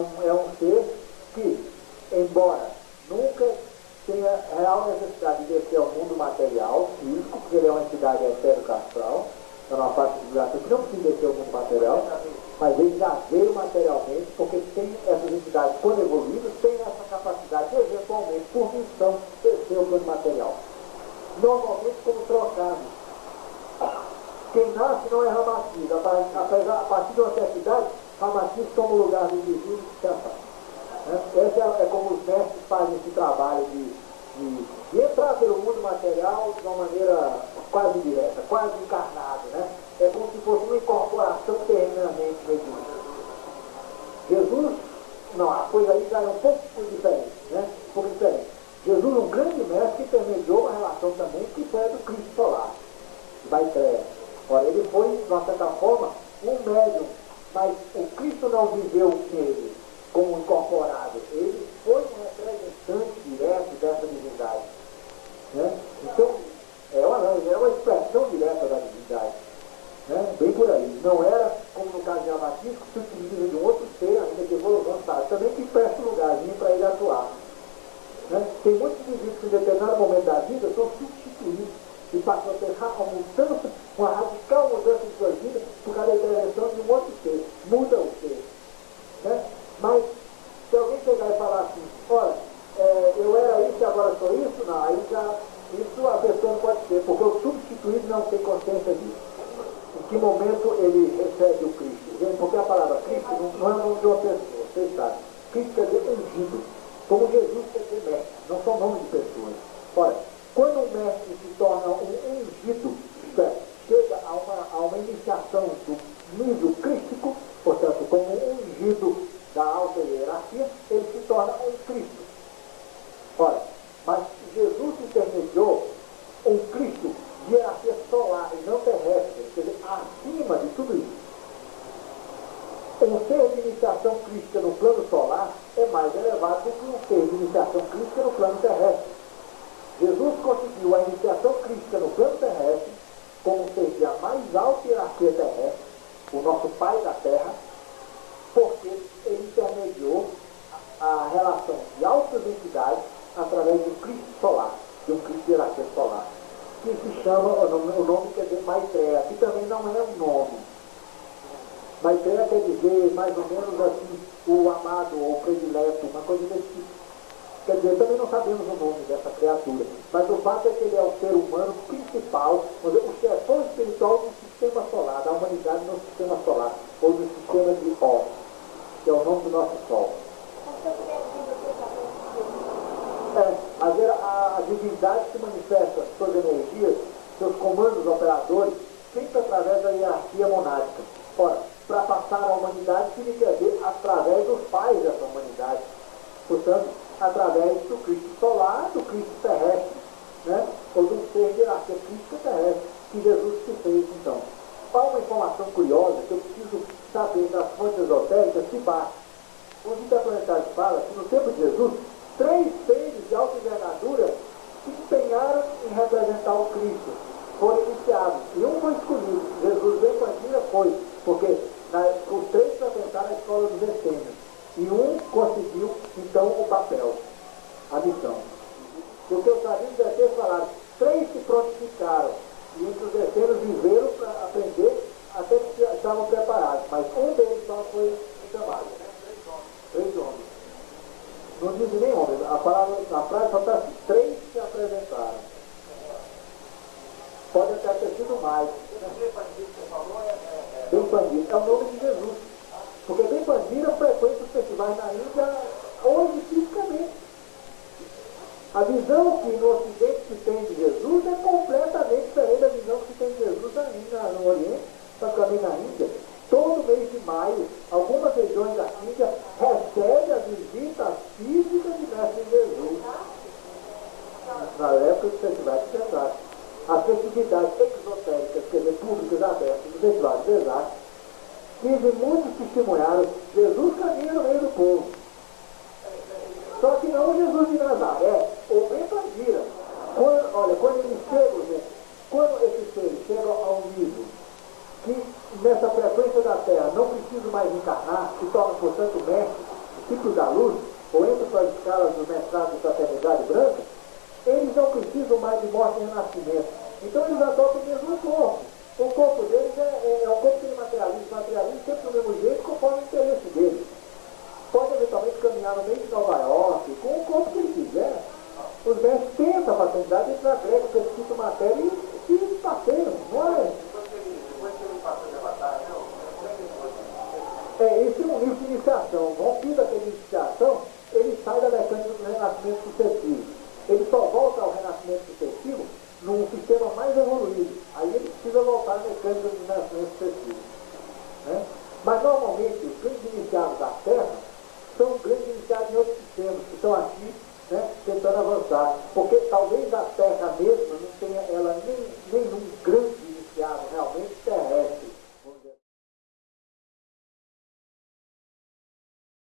um ser que, embora nunca tenha real necessidade de descer ao mundo material, físico, porque ele é uma entidade etero-astral, então uma parte de vibração que não precisa descer ao mundo material, mas ele já veio materialmente, porque tem essas entidades, quando evoluídas, têm essa capacidade de, eventualmente, por missão, descer ao plano material. Normalmente, como trocado. Quem nasce não é Ramatiz. A partir de uma certa idade, Ramatiz toma o lugar do indivíduo descansar. Essa é como os mestres fazem esse trabalho de entrar pelo mundo material de uma maneira quase direta, quase encarnada, né? É como se fosse uma incorporação terrenamente mediúnica. Jesus, não, a coisa aí já é um pouco diferente, né? Um pouco diferente. Jesus, um grande mestre, intermediou uma relação também que foi a do Cristo solar, Maitreya. Ora, ele foi, de uma certa forma, um médium, mas o Cristo não viveu nele como incorporado. Ele foi um representante direto dessa divindade. Né? Então, é uma expressão direta da divindade. Né? Bem por aí. Não era, como no caso de Ramatiz, que se utiliza de um outro ser, ainda que evolução, também que presta lugarzinho para ele atuar. Né? Tem muitos indivíduos que em determinado momento da vida são substituídos e passam a ter uma radical mudança de sua vida por causa da intervenção de um outro ser. Muda o ser. Né? Mas se alguém chegar e falar assim, olha, eu era isso e agora sou isso, não, aí já, isso a pessoa não pode ser, porque o substituído não tem consciência disso. Em que momento ele recebe o Cristo? Porque a palavra Cristo não é o nome de uma pessoa, vocês sabem. Cristo quer dizer ungido, como Jesus quer dizer mestre, não são nomes de pessoas. Ora, quando um mestre se torna um ungido, isto é, chega a uma iniciação do nível crístico, portanto, como um ungido da alta hierarquia, ele se torna um Cristo. Ora, mas Jesus intermediou um Cristo de hierarquia solar e não terrestre, quer dizer, acima de tudo isso. Um ser de iniciação crística no plano solar é mais elevado do que um ser de iniciação crística no plano terrestre. Jesus conseguiu a iniciação crística no plano terrestre, como ser de a mais alta hierarquia terrestre, o nosso Pai da Terra, porque ele intermediou a relação de altas entidades através do Cristo solar, de um Cristo de hierarquia solar, que se chama, o nome quer dizer Maitreya, que também não é um nome. Maitreya quer dizer mais ou menos assim, o amado ou o predileto, uma coisa desse tipo. Quer dizer, também não sabemos o nome dessa criatura, mas o fato é que ele é o ser humano principal, o chefão espiritual do sistema solar, da humanidade no sistema solar, ou do sistema de Ó, que é o nome do nosso Sol. A divindade se manifesta, suas energias, seus comandos operadores, sempre através da hierarquia monádica. Ora, para passar a humanidade, tinha que haver através dos pais dessa humanidade. Portanto, através do Cristo solar, do Cristo terrestre, né? Ou do ser de hierarquia crística terrestre, que Jesus se fez, então. Há uma informação curiosa que eu preciso saber das fontes esotéricas que basta. Os interplanetários falam que no tempo de Jesus, 3 seres de alta envergadura se empenharam em representar o Cristo. Foram iniciados. E um foi escolhido. Jesus bem pandira foi, porque os 3 frequentaram a escola dos essênios. E um conseguiu, então, o papel, a missão. Porque os sabios dos essênios falaram, 3 se prontificaram. E entre os essênios viveram para aprender até que estavam preparados. Mas um deles só foi chamado. 3 homens. Não diz nem homens. A frase só está assim, 3 se apresentaram. Pode até ter sido mais. Bem Pandira é o nome de Jesus. Porque Bem Pandira frequenta os festivais na Índia hoje fisicamente. A visão que no Ocidente se tem de Jesus é completamente diferente da visão que se tem de Jesus no Oriente, praticamente na Índia. Todo mês de maio, algumas regiões da Índia recebem a visita física de Mestre Jesus. Na época dos festivais de desastre. As festividades exotéricas, quer dizer, públicas abertas, dos festivais de desastre, dizem muitos testemunharam, Jesus caminha no meio do povo. Só que não o Jesus de Nazaré, ou Bem Pandira. Quando eles chegam, gente, quando esses seres chegam a um nível que nessa ciclo da luz, ou entram para as escalas do mestrado de fraternidade branca, eles não precisam mais de morte e renascimento. Então eles adotam o mesmo corpo. O corpo deles é um corpo que materializa sempre do mesmo jeito, conforme o interesse deles. Pode eventualmente caminhar no meio de Nova York, com o corpo que ele quiser. Os mestres têm essa facilidade, eles agregam o espírito matéria e passeiam, não é? Esse é um nível de iniciação. Rompido aquela iniciação, ele sai da mecânica do renascimento sucessivo. Ele só volta ao renascimento sucessivo num sistema mais evoluído. Aí ele precisa voltar à mecânica do renascimento sucessivo. Né? Mas normalmente os grandes iniciados da Terra são grandes iniciados em outros sistemas, que estão aqui, né, tentando avançar. Porque talvez a Terra mesma não tenha ela nem